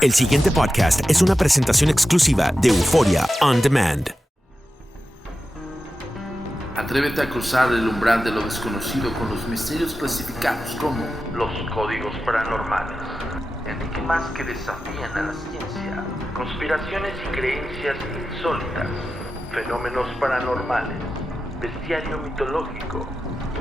El siguiente podcast es una presentación exclusiva de Euforia On Demand. Atrévete a cruzar el umbral de lo desconocido con los misterios clasificados como los códigos paranormales, enigmas que desafían a la ciencia, conspiraciones y creencias insólitas, fenómenos paranormales, bestiario mitológico,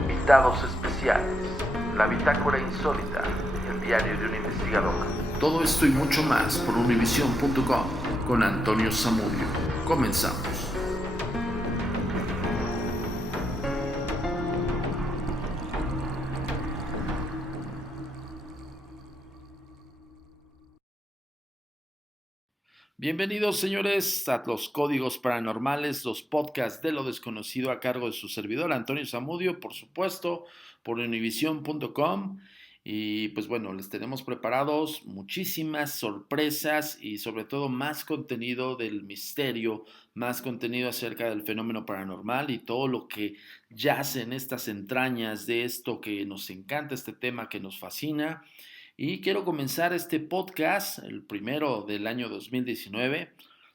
invitados especiales, la bitácora insólita, el diario de un investigador. Todo esto y mucho más por Univision.com con Antonio Zamudio. Comenzamos. Bienvenidos, señores, a los Códigos Paranormales, los podcasts de lo desconocido a cargo de su servidor Antonio Zamudio, por supuesto, por Univision.com. Y pues bueno, les tenemos preparados muchísimas sorpresas y sobre todo más contenido del misterio, más contenido acerca del fenómeno paranormal y todo lo que yace en estas entrañas de esto que nos encanta, este tema que nos fascina. Y quiero comenzar este podcast, el primero del año 2019,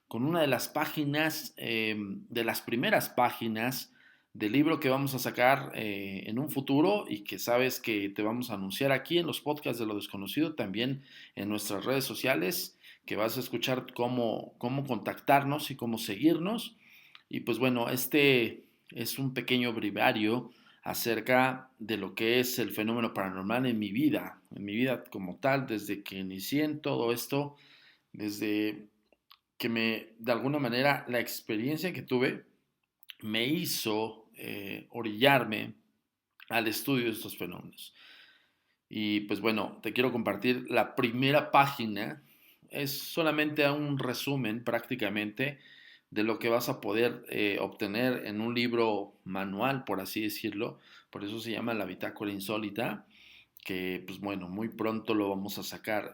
con una de las páginas, de las primeras páginas del libro que vamos a sacar en un futuro y que sabes que te vamos a anunciar aquí en los podcasts de lo desconocido, también en nuestras redes sociales, que vas a escuchar cómo contactarnos y cómo seguirnos. Y pues bueno, este es un pequeño breviario acerca de lo que es el fenómeno paranormal en mi vida como tal, desde que inicié en todo esto, desde que de alguna manera, la experiencia que tuve me hizo orillarme al estudio de estos fenómenos. Y pues bueno, te quiero compartir la primera página. Es solamente un resumen prácticamente de lo que vas a poder obtener en un libro manual, por así decirlo. Por eso se llama La Bitácora Insólita, que pues bueno, muy pronto lo vamos a sacar,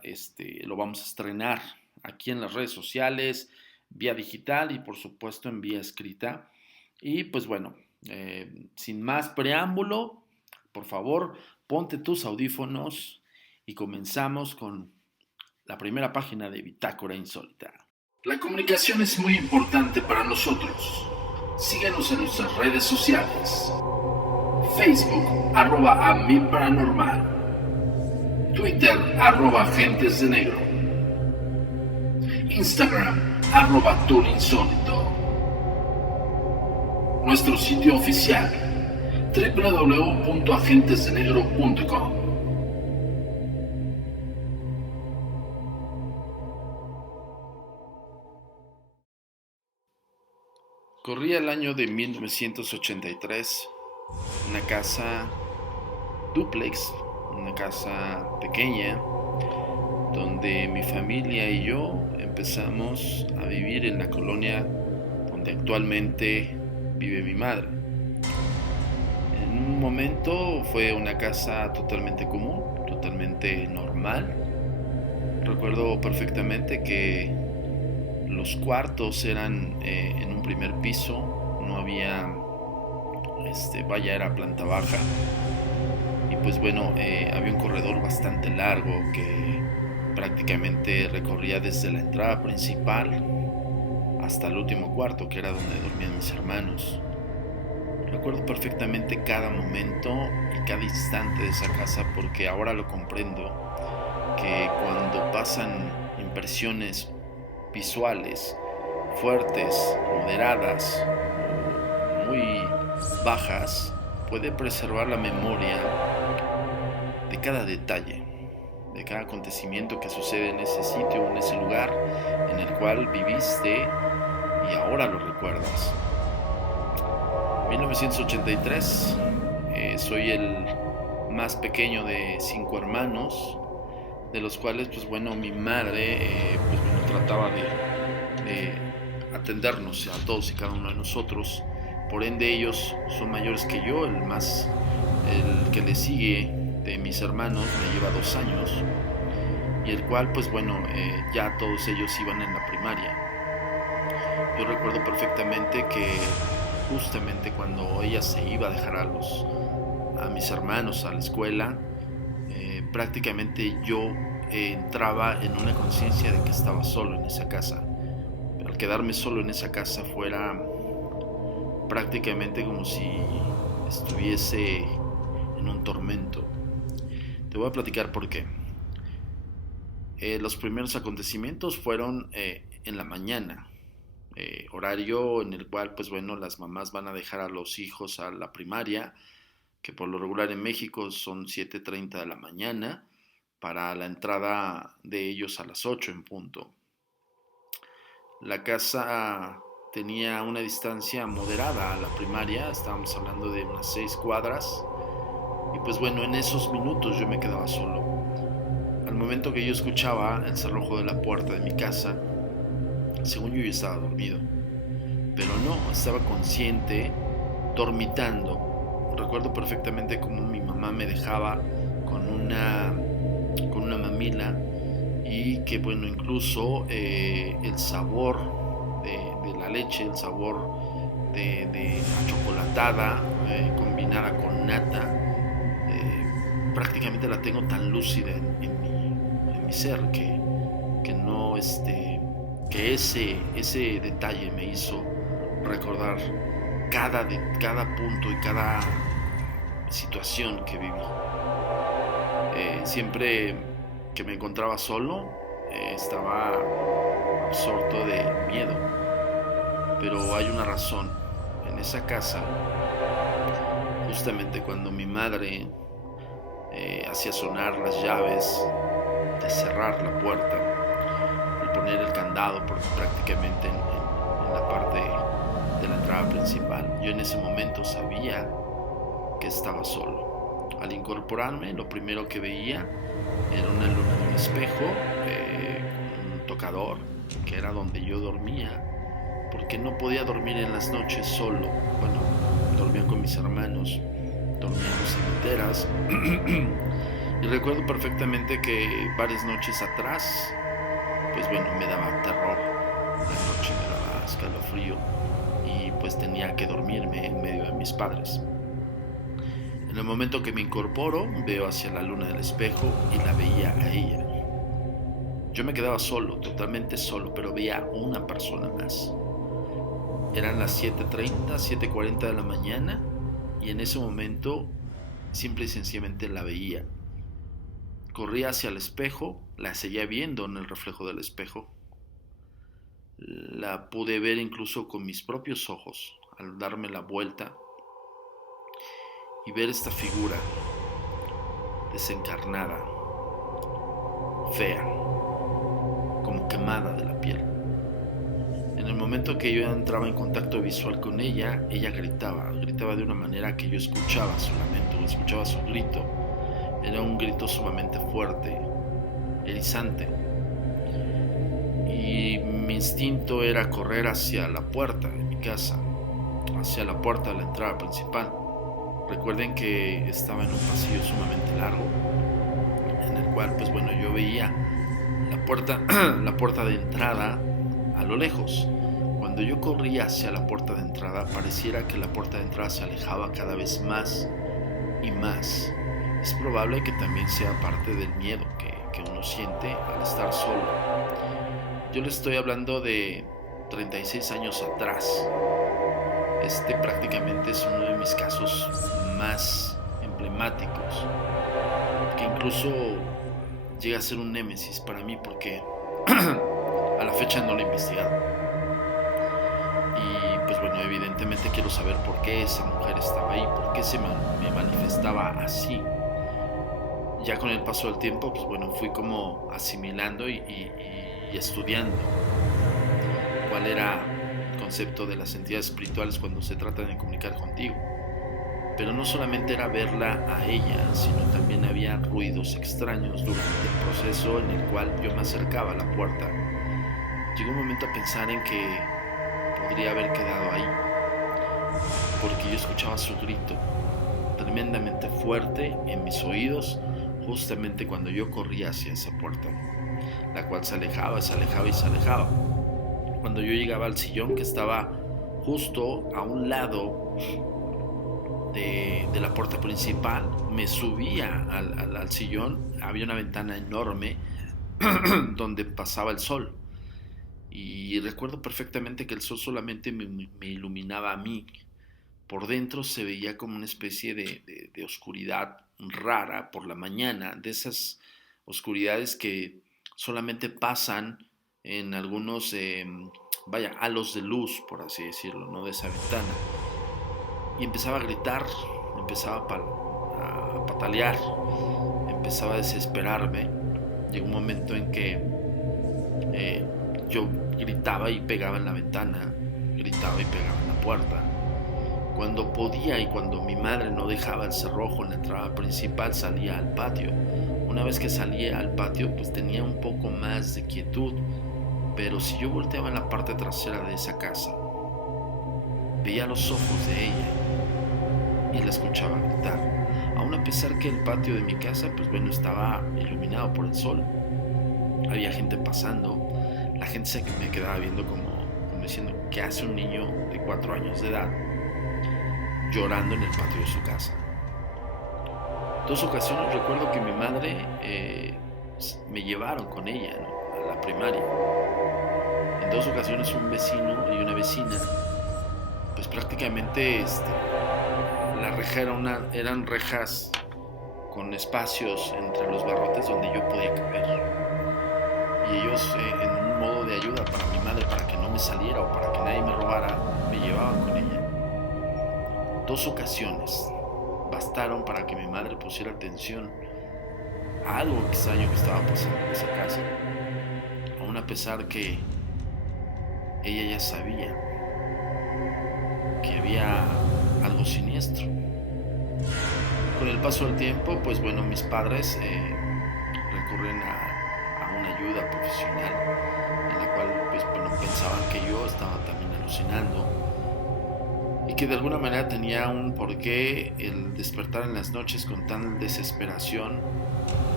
lo vamos a estrenar aquí en las redes sociales, vía digital y por supuesto en vía escrita. Y pues bueno, sin más preámbulo, por favor, ponte tus audífonos y comenzamos con la primera página de Bitácora Insólita. La comunicación es muy importante para nosotros. Síguenos en nuestras redes sociales. Facebook, @AmIParanormal. Twitter, @GentesDeNegro. Instagram, @TourInsólito. Nuestro sitio oficial, www.agentesdenegro.com. Corría el año de 1983, una casa dúplex, una casa pequeña, donde mi familia y yo empezamos a vivir en la colonia donde actualmente vive mi madre. En un momento fue una casa totalmente común, totalmente normal. Recuerdo perfectamente que los cuartos eran en un primer piso, no había, era planta baja. Y pues bueno, había un corredor bastante largo que prácticamente recorría desde la entrada principal hasta el último cuarto, que era donde dormían mis hermanos. Recuerdo perfectamente cada momento y cada instante de esa casa, porque ahora lo comprendo, que cuando pasan impresiones visuales fuertes, moderadas o muy bajas, puede preservar la memoria de cada detalle, de cada acontecimiento que sucede en ese sitio, en ese lugar en el cual viviste y ahora lo recuerdas. 1983, soy el más pequeño de 5 hermanos, de los cuales pues bueno, mi madre trataba de atendernos a todos y cada uno de nosotros. Por ende, ellos son mayores que yo. El que le sigue de mis hermanos me lleva 2 años, y el cual pues bueno, ya todos ellos iban en la primaria. Yo recuerdo perfectamente que justamente cuando ella se iba a dejar a mis hermanos a la escuela, prácticamente yo entraba en una conciencia de que estaba solo en esa casa. Al quedarme solo en esa casa fuera prácticamente como si estuviese en un tormento. Te voy a platicar por qué. Los primeros acontecimientos fueron en la mañana, horario en el cual pues bueno, las mamás van a dejar a los hijos a la primaria, que por lo regular en México son 7:30 de la mañana, para la entrada de ellos a las 8 en punto. La casa tenía una distancia moderada a la primaria, estábamos hablando de unas 6 cuadras, y pues bueno, en esos minutos yo me quedaba solo. Al momento que yo escuchaba el cerrojo de la puerta de mi casa, según yo estaba dormido, pero no, estaba consciente, dormitando. Recuerdo perfectamente cómo mi mamá me dejaba con una mamila, y que bueno, incluso el sabor de la leche, el sabor de chocolatada combinada con nata, prácticamente la tengo tan lúcida en mi ser que no que ese detalle me hizo recordar cada punto y cada situación que viví. Siempre que me encontraba solo, estaba absorto de miedo, pero hay una razón. En esa casa, justamente cuando mi madre hacía sonar las llaves de cerrar la puerta y poner el candado prácticamente en la parte de la entrada principal, yo en ese momento sabía que estaba solo. Al incorporarme, lo primero que veía era una luna de un espejo, un tocador, que era donde yo dormía, porque no podía dormir en las noches solo. Bueno, dormía con mis hermanos, dormíamos en literas, y recuerdo perfectamente que varias noches atrás, pues bueno, me daba terror, la noche me daba escalofrío, y pues tenía que dormirme en medio de mis padres. En el momento que me incorporo, veo hacia la luna del espejo y la veía a ella. Yo me quedaba solo, totalmente solo, pero veía una persona más. Eran las 7:30, 7:40 de la mañana, y en ese momento simple y sencillamente la veía. Corría hacia el espejo, la seguía viendo en el reflejo del espejo. La pude ver incluso con mis propios ojos al darme la vuelta y ver esta figura desencarnada, fea, como quemada de la piel. En el momento que yo entraba en contacto visual con ella, ella gritaba de una manera que yo escuchaba su lamento, escuchaba su grito. Era un grito sumamente fuerte, erizante, y mi instinto era correr hacia la puerta de mi casa, hacia la puerta de la entrada principal. Recuerden que estaba en un pasillo sumamente largo, en el cual pues bueno, yo veía la puerta de entrada a lo lejos. Cuando yo corría hacia la puerta de entrada, pareciera que la puerta de entrada se alejaba cada vez más y más. Es probable que también sea parte del miedo que uno siente al estar solo. Yo le estoy hablando de 36 años atrás. Este prácticamente es uno de mis casos más emblemáticos, que incluso llega a ser un némesis para mí, porque a la fecha no lo he investigado. Y pues bueno, evidentemente quiero saber por qué esa mujer estaba ahí, por qué me manifestaba así. Ya con el paso del tiempo, pues bueno, fui como asimilando y estudiando cuál era el concepto de las entidades espirituales cuando se trata de comunicar contigo. Pero no solamente era verla a ella, sino también había ruidos extraños durante el proceso en el cual yo me acercaba a la puerta. Llegó un momento a pensar en que podría haber quedado ahí, porque yo escuchaba su grito tremendamente fuerte en mis oídos, justamente cuando yo corría hacia esa puerta, la cual se alejaba y se alejaba y se alejaba. Cuando yo llegaba al sillón que estaba justo a un lado de la puerta principal, me subía al sillón. Había una ventana enorme donde pasaba el sol. Y recuerdo perfectamente que el sol solamente me iluminaba a mí. Por dentro se veía como una especie de oscuridad rara por la mañana, de esas oscuridades que solamente pasan en algunos, halos de luz, por así decirlo, ¿no? De esa ventana. Y empezaba a gritar, empezaba a patalear, empezaba a desesperarme. Llegó un momento en que yo gritaba y pegaba en la ventana, gritaba y pegaba en la puerta. Cuando podía y cuando mi madre no dejaba el cerrojo en la entrada principal, salía al patio. Una vez que salía al patio, pues tenía un poco más de quietud, pero si yo volteaba en la parte trasera de esa casa, veía los ojos de ella y la escuchaba gritar. Aún a pesar que el patio de mi casa, pues bueno, estaba iluminado por el sol. Había gente pasando, la gente se me quedaba viendo como diciendo, ¿qué hace un niño de 4 años de edad llorando en el patio de su casa? 2 ocasiones recuerdo que mi madre me llevaron con ella, ¿no?, a la primaria. En 2 ocasiones un vecino y una vecina, pues prácticamente la reja eran rejas con espacios entre los barrotes donde yo podía caber. Y ellos, en un modo de ayuda para mi madre, para que no me saliera o para que nadie me robara, me llevaban con ella. 2 ocasiones bastaron para que mi madre pusiera atención a algo extraño que estaba pasando en esa casa, aún a pesar que ella ya sabía que había algo siniestro. Con el paso del tiempo, pues bueno, mis padres recurren a una ayuda profesional, en la cual pues bueno, pensaban que yo estaba también alucinando y que de alguna manera tenía un porqué el despertar en las noches con tal desesperación,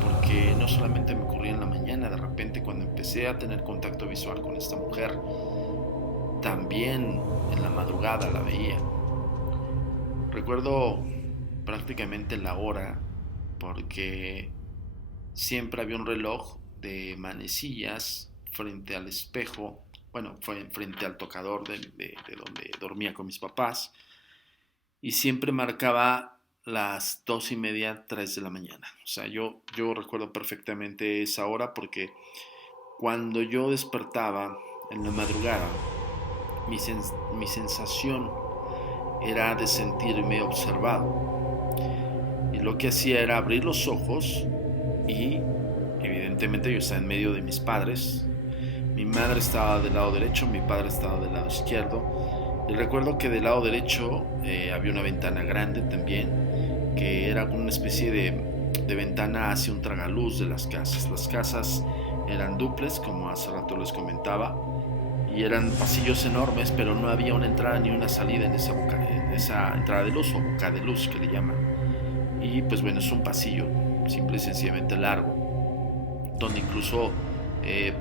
porque no solamente me ocurría en la mañana, de repente cuando empecé a tener contacto visual con esta mujer, también en la madrugada la veía. Recuerdo prácticamente la hora, porque siempre había un reloj de manecillas frente al espejo, bueno, frente al tocador de donde dormía con mis papás, y siempre marcaba las 2:30, 3 de la mañana. O sea, yo recuerdo perfectamente esa hora, porque cuando yo despertaba en la madrugada, mi sensación era de sentirme observado, y lo que hacía era abrir los ojos y evidentemente yo estaba en medio de mis padres. Mi madre estaba del lado derecho, mi padre estaba del lado izquierdo. Y recuerdo que del lado derecho había una ventana grande también, que era una especie de ventana hacia un tragaluz de las casas. Las casas eran dúplex, como hace rato les comentaba, y eran pasillos enormes, pero no había una entrada ni una salida en esa entrada de luz, o boca de luz que le llaman. Y pues bueno, es un pasillo simple y sencillamente largo, donde incluso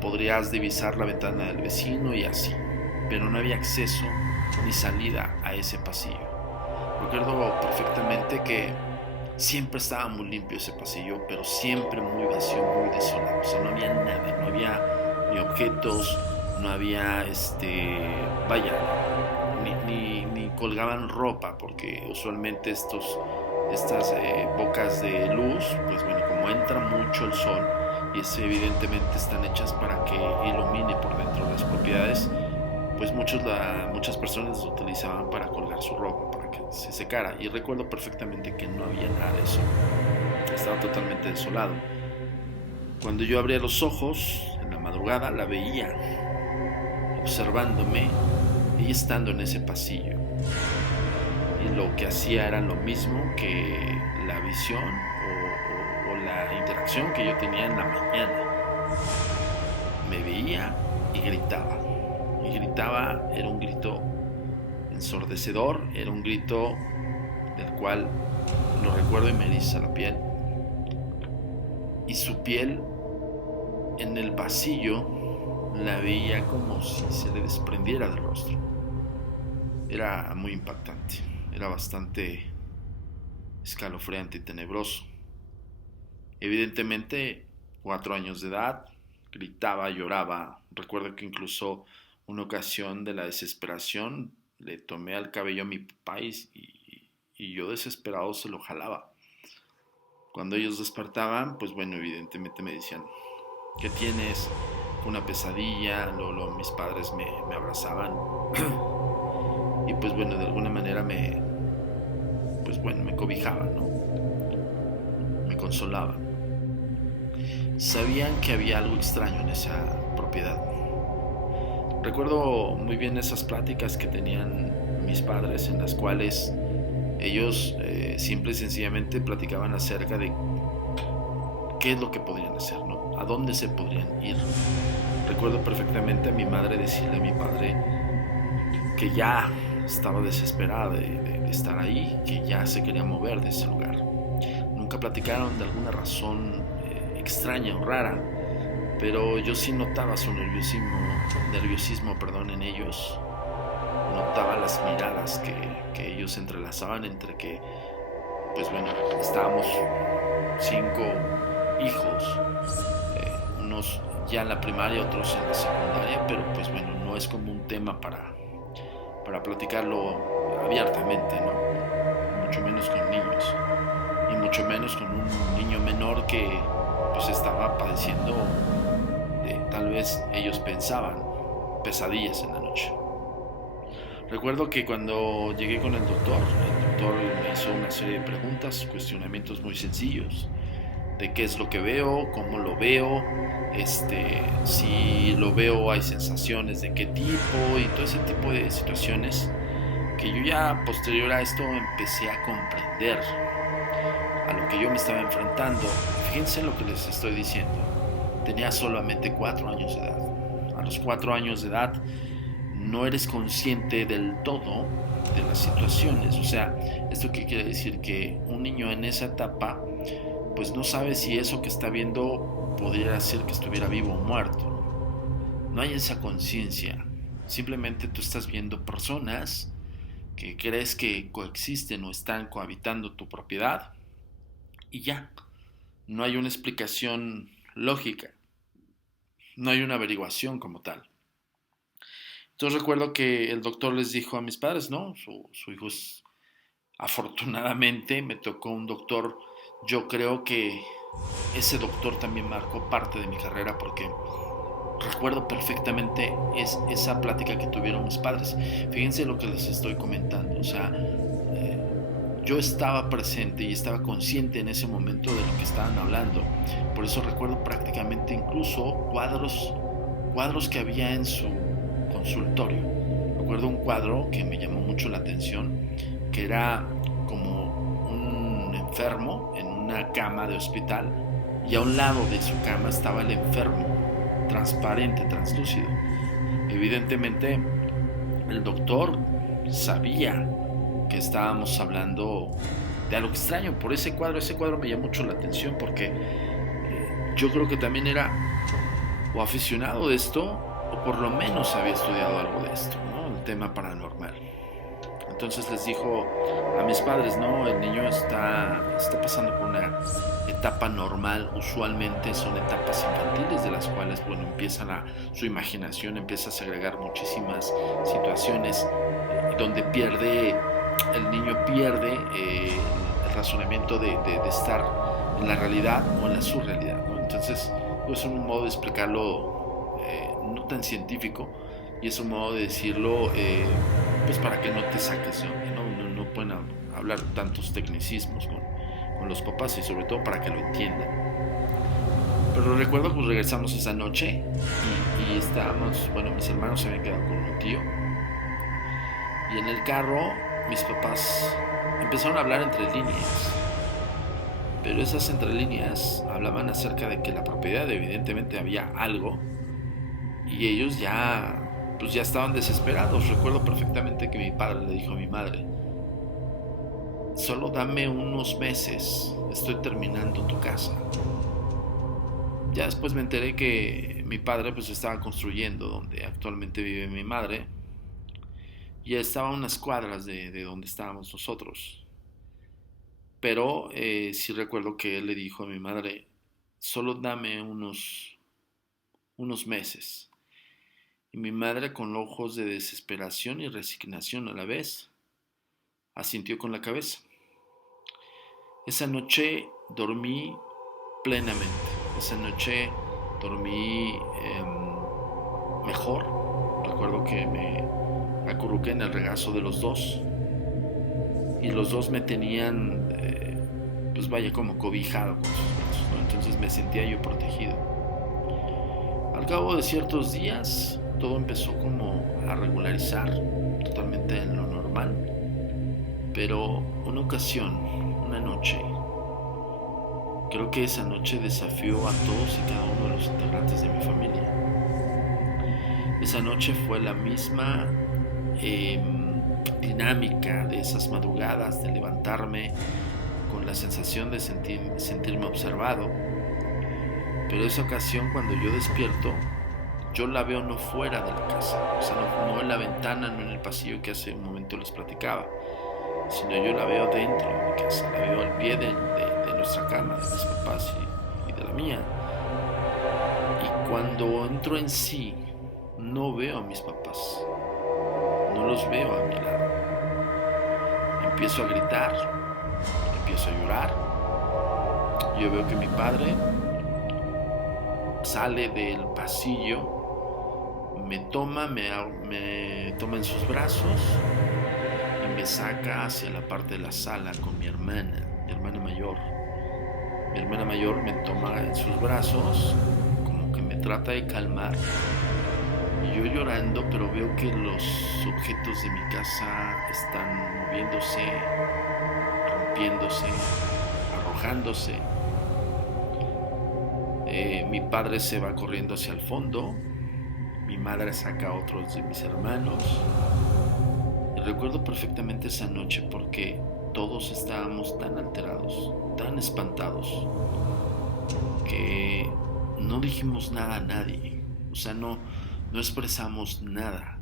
podrías divisar la ventana del vecino y así, pero no había acceso ni salida a ese pasillo. Recuerdo perfectamente que siempre estaba muy limpio ese pasillo, pero siempre muy vacío, muy desolado. O sea, no había nada, no había ni objetos, no había ni colgaban ropa, porque usualmente estas bocas de luz, pues bueno, como entra mucho el sol, y evidentemente están hechas para que ilumine por dentro las propiedades, pues muchas personas lo utilizaban para colgar su ropa, para que se secara. Y recuerdo perfectamente que no había nada de eso, estaba totalmente desolado. Cuando yo abría los ojos en la madrugada, la veía observándome y estando en ese pasillo, y lo que hacía era lo mismo que la visión o la interacción que yo tenía en la mañana. Me veía y gritaba. Era un grito ensordecedor, era un grito del cual lo recuerdo y me eriza la piel. Y su piel en el pasillo la veía como si se le desprendiera del rostro. Era muy impactante, era bastante escalofriante y tenebroso. Evidentemente, 4 años de edad, gritaba, lloraba. Recuerdo que incluso una ocasión de la desesperación le tomé al cabello a mi papá y yo desesperado se lo jalaba. Cuando ellos despertaban, pues bueno, evidentemente me decían, ¿qué tienes? Una pesadilla. Luego mis padres me abrazaban y pues bueno, de alguna manera me cobijaban, ¿no? Me consolaban. Sabían que había algo extraño en esa propiedad. Recuerdo muy bien esas pláticas que tenían mis padres en las cuales ellos simple y sencillamente platicaban acerca de qué es lo que podrían hacer, ¿no? A dónde se podrían ir. Recuerdo perfectamente a mi madre decirle a mi padre que ya estaba desesperada de estar ahí, que ya se quería mover de ese lugar. Nunca platicaron de alguna razón extraña o rara, pero yo sí notaba su nerviosismo en ellos. Notaba las miradas que ellos entrelazaban entre que, pues bueno, estábamos 5 hijos, unos ya en la primaria, otros en la secundaria, pero pues bueno, no es como un tema para platicarlo abiertamente, ¿no? Mucho menos con niños, y mucho menos con un niño menor que pues estaba padeciendo de, tal vez ellos pensaban, pesadillas en la noche. Recuerdo que cuando llegué con el doctor me hizo una serie de preguntas, cuestionamientos muy sencillos, de qué es lo que veo, cómo lo veo, si lo veo hay sensaciones de qué tipo y todo ese tipo de situaciones que yo ya posterior a esto empecé a comprender a lo que yo me estaba enfrentando. Fíjense lo que les estoy diciendo. Tenía solamente 4 años de edad. A los 4 años de edad no eres consciente del todo de las situaciones. O sea, ¿esto qué quiere decir? Que un niño en esa etapa pues no sabe si eso que está viendo podría ser que estuviera vivo o muerto. No hay esa conciencia. Simplemente tú estás viendo personas que crees que coexisten o están cohabitando tu propiedad y ya. No hay una explicación lógica. No hay una averiguación como tal. Entonces recuerdo que el doctor les dijo a mis padres, no, su hijo es, afortunadamente me tocó un doctor. Yo creo que ese doctor también marcó parte de mi carrera porque recuerdo perfectamente esa plática que tuvieron mis padres. Fíjense lo que les estoy comentando. O sea, yo estaba presente y estaba consciente en ese momento de lo que estaban hablando. Por eso recuerdo prácticamente incluso cuadros que había en su consultorio. Recuerdo un cuadro que me llamó mucho la atención, que era como un enfermo en una cama de hospital y a un lado de su cama estaba el enfermo, transparente, translúcido. Evidentemente el doctor sabía que estábamos hablando de algo extraño por ese cuadro me llamó mucho la atención porque yo creo que también era o aficionado de esto o por lo menos había estudiado algo de esto, ¿no? El tema paranormal. Entonces les dijo a mis padres, no, el niño está pasando por una etapa normal. Usualmente son etapas infantiles de las cuales, bueno, su imaginación empieza a segregar muchísimas situaciones donde el niño pierde el razonamiento de estar en la realidad o en la surrealidad, ¿no? Entonces, es un modo de explicarlo no tan científico y es un modo de decirlo pues para que no te saques de onda, ¿no? No pueden hablar tantos tecnicismos con los papás y sobre todo para que lo entiendan. Pero recuerdo que regresamos esa noche y estábamos, bueno, mis hermanos se habían quedado con un tío y en el carro mis papás empezaron a hablar entre líneas, pero esas entre líneas hablaban acerca de que en la propiedad evidentemente había algo y ellos ya estaban desesperados. Recuerdo perfectamente que mi padre le dijo a mi madre, solo dame unos meses, estoy terminando tu casa. Ya después me enteré que mi padre pues estaba construyendo donde actualmente vive mi madre y estaba a unas cuadras de donde estábamos nosotros. Pero sí recuerdo que él le dijo a mi madre, solo dame unos unos meses. Y mi madre, con ojos de desesperación y resignación a la vez, asintió con la cabeza. Esa noche dormí plenamente. Esa noche dormí mejor. Recuerdo que me acurruqué en el regazo de los dos y los dos me tenían, pues vaya, como cobijado con sus brazos, ¿no? Entonces me sentía yo protegido. Al cabo de ciertos días, todo empezó como a regularizar, totalmente en lo normal. Pero una ocasión, una noche, creo que esa noche desafió a todos y cada uno de los integrantes de mi familia. Esa noche fue la misma dinámica de esas madrugadas, de levantarme con la sensación de sentirme observado. Pero esa ocasión, cuando yo despierto, yo la veo no fuera de la casa, o sea, no en la ventana, no en el pasillo que hace un momento les platicaba, sino yo la veo dentro de mi casa, la veo al pie de nuestra cama, de mis papás y de la mía. Y cuando entro en sí, no veo a mis papás, no los veo a mi lado. Empiezo a gritar, empiezo a llorar. Yo veo que mi padre sale del pasillo, me toma en sus brazos y me saca hacia la parte de la sala con mi hermana mayor. Mi hermana mayor me toma en sus brazos, como que me trata de calmar. Y yo llorando, pero veo que los objetos de mi casa están moviéndose, rompiéndose, arrojándose. Mi padre se va corriendo hacia el fondo. Mi madre saca a otros de mis hermanos. Y recuerdo perfectamente esa noche porque todos estábamos tan alterados, tan espantados, que no dijimos nada a nadie. O sea, no expresamos nada.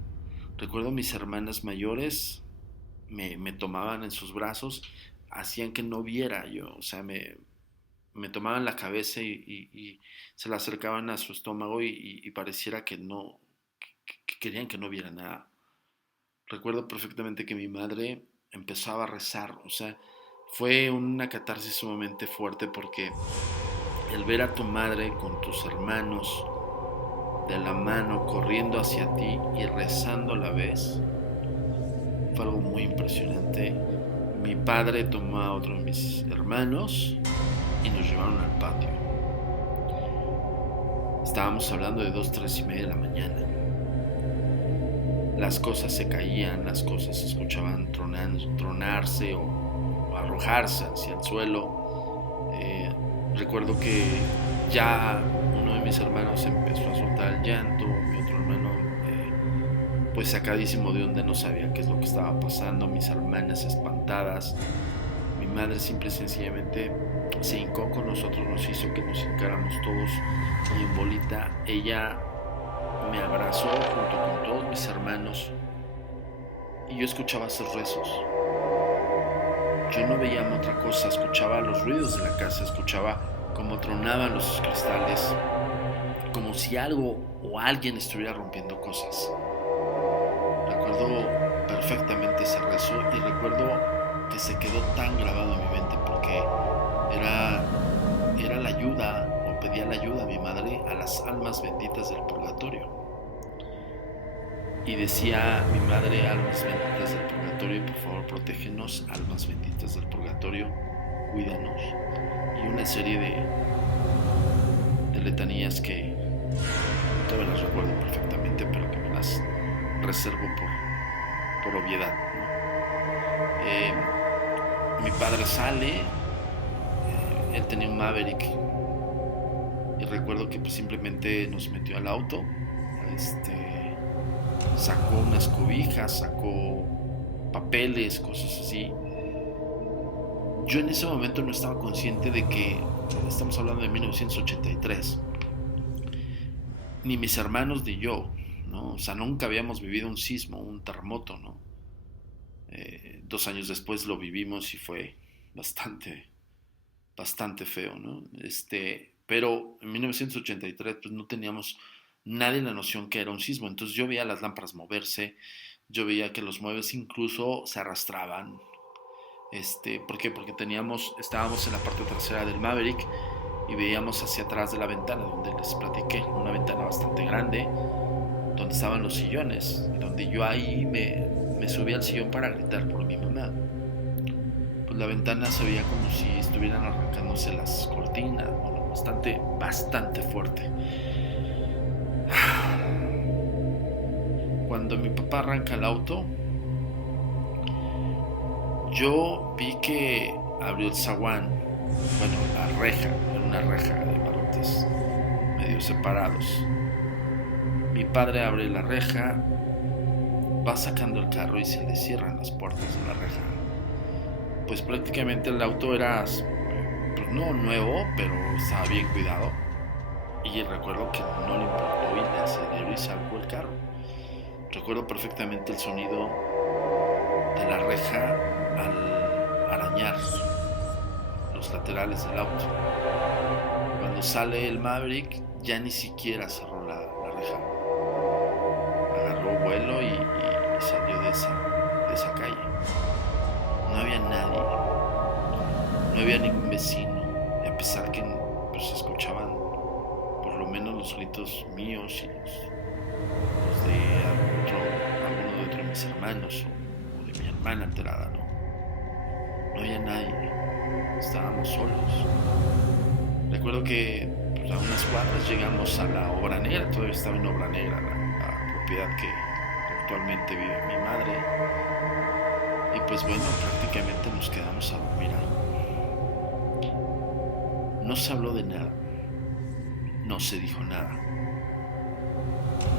Recuerdo a mis hermanas mayores me tomaban en sus brazos, hacían que no viera yo, o sea, me tomaban la cabeza y se la acercaban a su estómago y pareciera que no, que querían que no viera nada. Recuerdo perfectamente que mi madre empezaba a rezar, o sea, fue una catarsis sumamente fuerte porque el ver a tu madre con tus hermanos de la mano corriendo hacia ti y rezando a la vez fue algo muy impresionante. Mi padre tomó a otro de mis hermanos y nos llevaron al patio. Estábamos hablando de 2, 3 y media de la mañana. Las cosas se caían, las cosas se escuchaban tronarse o arrojarse hacia el suelo. Recuerdo que ya uno de mis hermanos empezó a soltar el llanto, mi otro hermano pues sacadísimo de onda, no sabía qué es lo que estaba pasando, mis hermanas espantadas. Mi madre simple y sencillamente se hincó con nosotros, nos hizo que nos hincáramos todos y en bolita. Ella me abrazó junto con todos mis hermanos y yo escuchaba sus rezos. Yo no veía otra cosa, escuchaba los ruidos de la casa, escuchaba cómo tronaban los cristales, como si algo o alguien estuviera rompiendo cosas. Recuerdo perfectamente ese rezo y recuerdo que se quedó tan grabado en mi mente porque era la ayuda, o pedía la ayuda a mi madre a las almas benditas del purgatorio. Y decía mi madre: almas benditas del purgatorio, por favor protégenos, almas benditas del purgatorio, cuídanos. Y una serie de letanías que todavía las recuerdo perfectamente, pero que me las reservo por obviedad, ¿no? Mi padre sale, él tenía un Maverick y recuerdo que pues simplemente nos metió al auto, sacó unas cobijas, sacó papeles, cosas así. Yo en ese momento no estaba consciente de que estamos hablando de 1983, ni mis hermanos ni yo, ¿no? O sea, nunca habíamos vivido un sismo, un terremoto, ¿no? 2 años después lo vivimos y fue bastante feo, ¿no? Pero en 1983 pues no teníamos nadie la noción que era un sismo. Entonces yo veía las lámparas moverse, yo veía que los muebles incluso se arrastraban. ¿Por qué? Porque estábamos en la parte trasera del Maverick y veíamos hacia atrás de la ventana donde les platiqué, una ventana bastante grande, donde estaban los sillones, donde yo ahí me subí al sillón para gritar por mi mamá. Pues la ventana se veía como si estuvieran arrancándose las cortinas, bueno, bastante fuerte. Cuando mi papá arranca el auto, yo vi que abrió el zaguán, bueno, la reja, era una reja de barrotes medio separados. Mi padre abre la reja, va sacando el carro y se le cierran las puertas de la reja. Pues prácticamente el auto era, pues no nuevo, pero estaba bien cuidado. Y recuerdo que no le importó y le aceleró y sacó el carro. Recuerdo perfectamente el sonido de la reja al arañar los laterales del auto. Cuando sale el Maverick, ya ni siquiera cerró la reja. Agarró vuelo y salió de esa calle. No había nadie, no había ningún vecino, y a pesar que pues, se escuchaban por lo menos los gritos míos y los de alguno de otros de mis hermanos o de mi hermana alterada, no había nadie, estábamos solos. Recuerdo que pues, a unas cuadras llegamos a la Obra Negra, todavía estaba en Obra Negra la propiedad que actualmente vive mi madre. Y pues bueno, prácticamente nos quedamos a dormir ahí. No se habló de nada, no se dijo nada,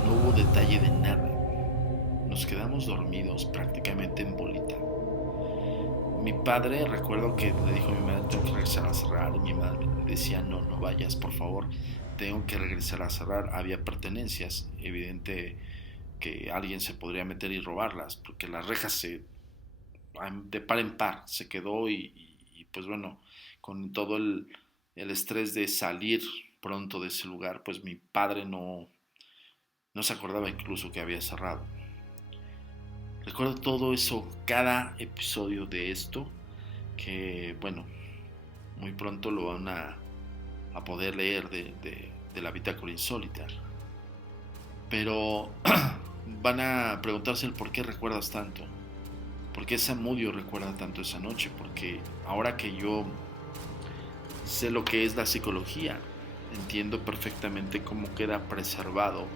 no hubo detalle de nada. Nos quedamos dormidos prácticamente en bolita. Mi padre, recuerdo que le dijo a mi madre, tengo que regresar a cerrar, y mi madre le decía, no vayas, por favor, tengo que regresar a cerrar. Había pertenencias, evidente que alguien se podría meter y robarlas, porque las rejas de par en par se quedó y pues bueno, con todo el estrés de salir pronto de ese lugar, pues mi padre no se acordaba incluso que había cerrado. Recuerdo todo eso, cada episodio de esto, que bueno, muy pronto lo van a poder leer de la bitácora insólita. Pero van a preguntarse el por qué recuerdas tanto. ¿Por qué Zamudio recuerda tanto esa noche? Porque ahora que yo sé lo que es la psicología, entiendo perfectamente cómo queda preservado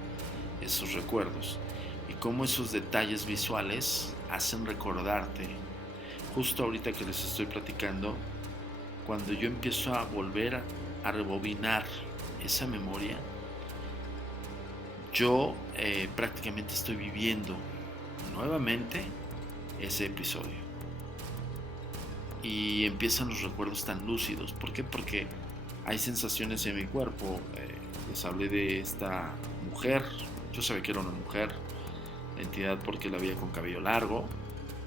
esos recuerdos y cómo esos detalles visuales hacen recordarte. Justo ahorita que les estoy platicando, cuando yo empiezo a volver a rebobinar esa memoria, yo prácticamente estoy viviendo nuevamente ese episodio y empiezan los recuerdos tan lúcidos. ¿Por qué? Porque hay sensaciones en mi cuerpo. Les hablé de esta mujer, yo sabía que era una mujer, la entidad porque la veía con cabello largo,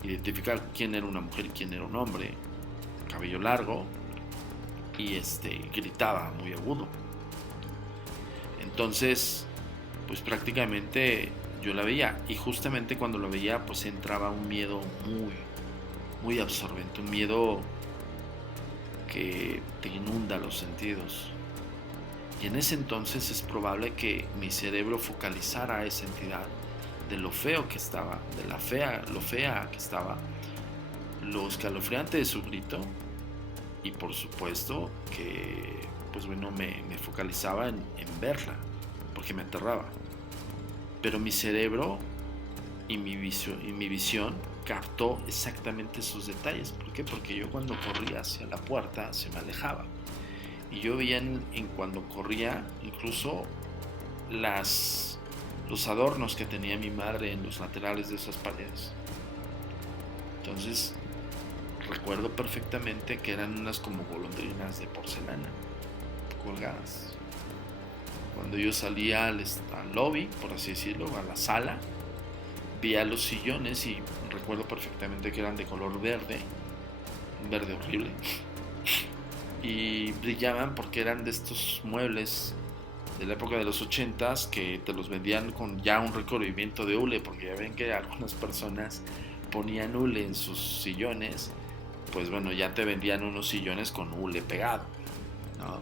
identificar quién era una mujer y quién era un hombre, cabello largo, y gritaba muy agudo. Entonces pues prácticamente yo la veía, y justamente cuando lo veía pues entraba un miedo muy absorbente, un miedo que te inunda los sentidos. Y en ese entonces es probable que mi cerebro focalizara a esa entidad de lo feo que estaba, de lo fea que estaba, lo escalofriante de su grito, y por supuesto que pues bueno, me focalizaba en verla, porque me aterraba. Pero mi cerebro y mi visión captó exactamente esos detalles. ¿Por qué? Porque yo cuando corría hacia la puerta se me alejaba. Y yo veía en cuando corría incluso los adornos que tenía mi madre en los laterales de esas paredes. Entonces recuerdo perfectamente que eran unas como golondrinas de porcelana colgadas. Cuando yo salía al lobby, por así decirlo, a la sala, veía los sillones y recuerdo perfectamente que eran de color verde, un verde horrible, y brillaban porque eran de estos muebles de la época de los 80s, que te los vendían con ya un recubrimiento de hule, porque ya ven que algunas personas ponían hule en sus sillones. Pues bueno, ya te vendían unos sillones con hule pegado, ¿no?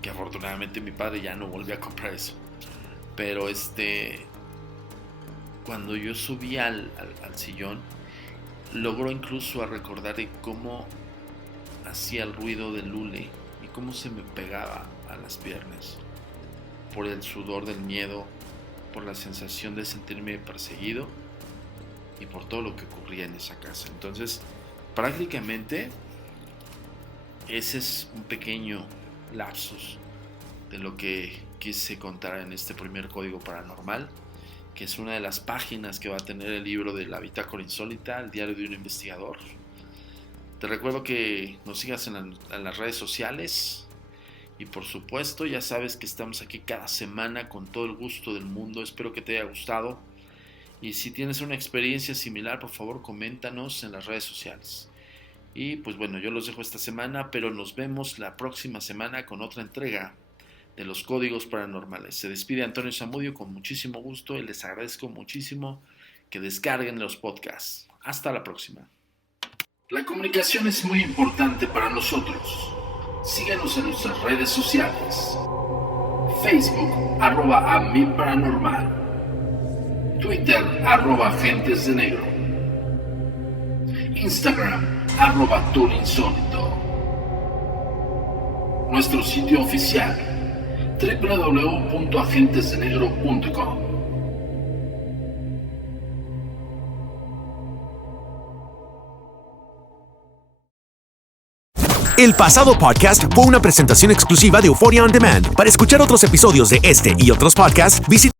Que afortunadamente mi padre ya no volvió a comprar eso. Pero cuando yo subí al sillón, logró incluso a recordar de cómo hacía el ruido del hule y cómo se me pegaba a las piernas, por el sudor del miedo, por la sensación de sentirme perseguido y por todo lo que ocurría en esa casa. Entonces, prácticamente ese es un pequeño lapsus de lo que quise contar en este primer código paranormal, que es una de las páginas que va a tener el libro de la Bitácora Insólita, el diario de un investigador. Te recuerdo que nos sigas en las redes sociales y por supuesto ya sabes que estamos aquí cada semana con todo el gusto del mundo. Espero que te haya gustado y si tienes una experiencia similar, por favor coméntanos en las redes sociales. Y pues bueno, yo los dejo esta semana, pero nos vemos la próxima semana con otra entrega de los códigos paranormales. Se despide Antonio Zamudio con muchísimo gusto y les agradezco muchísimo que descarguen los podcasts. Hasta la próxima. La comunicación es muy importante para nosotros. Síguenos en nuestras redes sociales. Facebook, @AmIParanormal. Twitter, @AgentesDeNegro. Instagram, @TourInsólito. Nuestro sitio oficial, www.agentesdenegro.com. El pasado podcast fue una presentación exclusiva de Euphoria On Demand. Para escuchar otros episodios de este y otros podcasts, visita